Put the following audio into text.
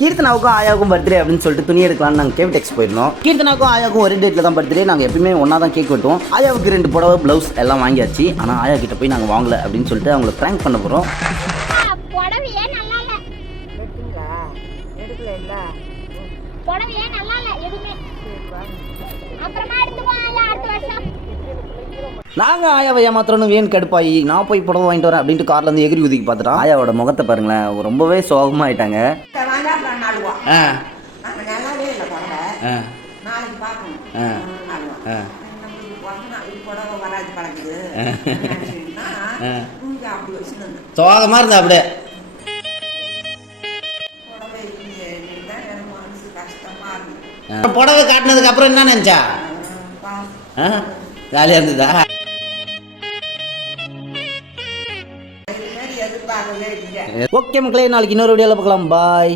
கீர்த்தனாவுக்கும் ஆயாவுக்கும் birthday அப்படின்னு சொல்லிட்டு துணி எடுக்கலாம்னு நாங்கள் கேவிடெக்ஸ் போயிருந்தோம். கீர்த்தனாவுக்கும் ஆயாவுக்கும் ஒரே டேட்டில் தான் பர்த்டே. நாங்கள் எப்பயுமே ஒன்றா தான் கேக் வெட்டுவோம். ஆயாவுக்கு 2 புடவை ப்ளவுஸ் எல்லாம் வாங்கியாச்சு. ஆனால் ஆயா கிட்ட போய் நாங்கள் வாங்கலை அப்படின்னு சொல்லிட்டு அவங்கள ப்ராங்க் பண்ண போகிறோம். நாங்கள் ஆயாவை ஏமாத்திரன்னு வேன் கடுப்பாயி நான் போய் புடவை வாங்கிட்டு வரேன் அப்படின்ட்டு கார்லேருந்து எகிரி குதிக்கு பார்த்துட்டோம். ஆயாவோட முகத்தை பாருங்களேன், ரொம்பவே சோகமாக ஆயிட்டாங்க. சோகமாக இருந்தா அப்படியே புடவை காட்டினதுக்கு அப்புறம் என்ன நினைச்சா? ஜாலியாக இருந்ததா? ஓகே மக்களே, நாளைக்கு இன்னொரு வீடியோவில் பார்க்கலாம். பாய்.